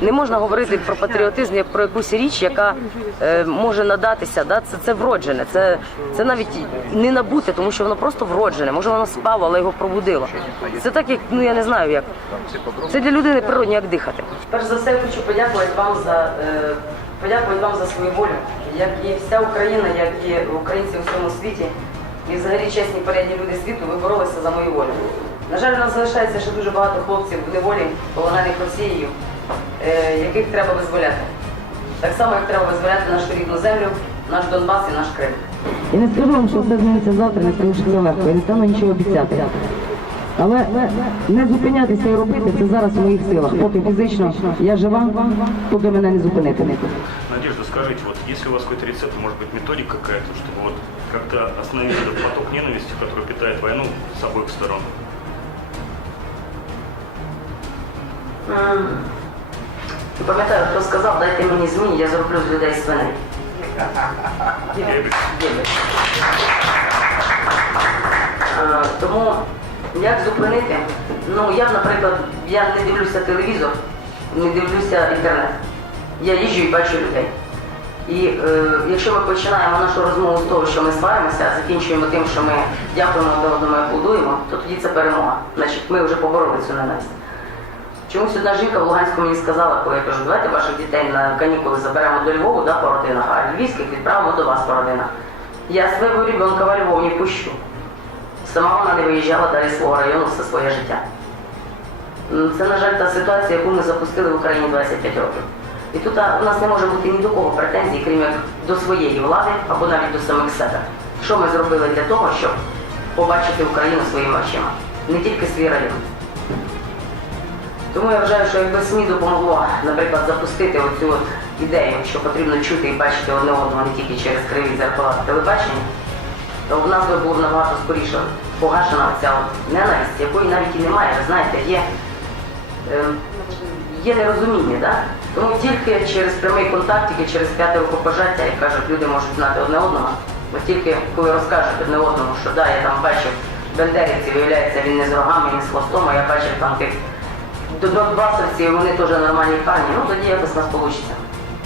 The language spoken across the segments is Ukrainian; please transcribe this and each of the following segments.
Не можна говорити про патріотизм як про якусь річ, яка може надатися. Да? Це вроджене, це навіть не набуте, тому що воно просто вроджене. Може воно спало, але його пробудило. Це так, як, я не знаю як. Це для людини природне, як дихати. Перш за все, я хочу подякувати вам за свою волю, як і вся Україна, як і українці у всьому світі, і взагалі чесні порядні люди світу, ви боролися за мою волю. На жаль, у нас залишається ще дуже багато хлопців в неволі, полонених Росією, яких треба визволяти. Так само, як треба визволяти нашу рідну землю, наш Донбас і наш Крим. І не скажу вам, що все зміниться завтра, не скажу, що це легко, я не стану нічого обіцяти. Але не зупинятися і робити – це зараз в моїх силах. Поки фізично я жива, поки мене не зупинити. Надежда, скажите, вот если у вас какой-то рецепт, может быть, методика какая-то, чтобы вот как-то остановить этот поток ненависти, который питает войну с обоих сторон? Пам'ятаю, хто сказав, дайте мені змій, я зроблю з людей свиней. Тому як зупинити? Ну, я, наприклад, не дивлюся телевізор, не дивлюся інтернет. Я їжджу і бачу людей. І якщо ми починаємо нашу розмову з того, що ми сваримося, а закінчуємо тим, що ми дякуємо один одному і аплодуємо, то тоді це перемога. Значить, ми вже побороли цю ненависть. Чомусь одна жінка в Луганську мені сказала, коли я кажу, давайте ваших дітей на канікули заберемо до Львову, да, по родинах, а львівських відправимо до вас по родинах. Я свого ребенка во Львов не пущу. Сама вона не виїжджала далі свого району все своє життя. Це, на жаль, та ситуація, яку ми запустили в Україні 25 років. І тут у нас не може бути ні до кого претензій, крім як до своєї влади або навіть до самих себе. Що ми зробили для того, щоб побачити Україну своїми очима, не тільки свій район. Тому я вважаю, що якби СМІ допомогло, наприклад, запустити оцю ідею, що потрібно чути і бачити одне одного не тільки через криві зеркала телебачення, то в нас би було набагато скоріше погашена ця ненависть, якої навіть і немає. Ви знаєте, є нерозуміння, да? Тому тільки через прямий контакт, тільки через п'яте рукопожаття, як кажуть, люди можуть знати одне одного. Бо тільки коли розкажуть одне одному, що да, я там бачив бендерівців, виявляється, він не з рогами, не з хвостом, а я бачив там тих донбасовців, вони теж нормальні парні, ну тоді якось у нас вийде.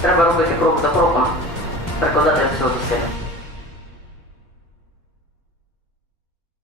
Треба робити крок за кроком, прикладати до цього зусилля.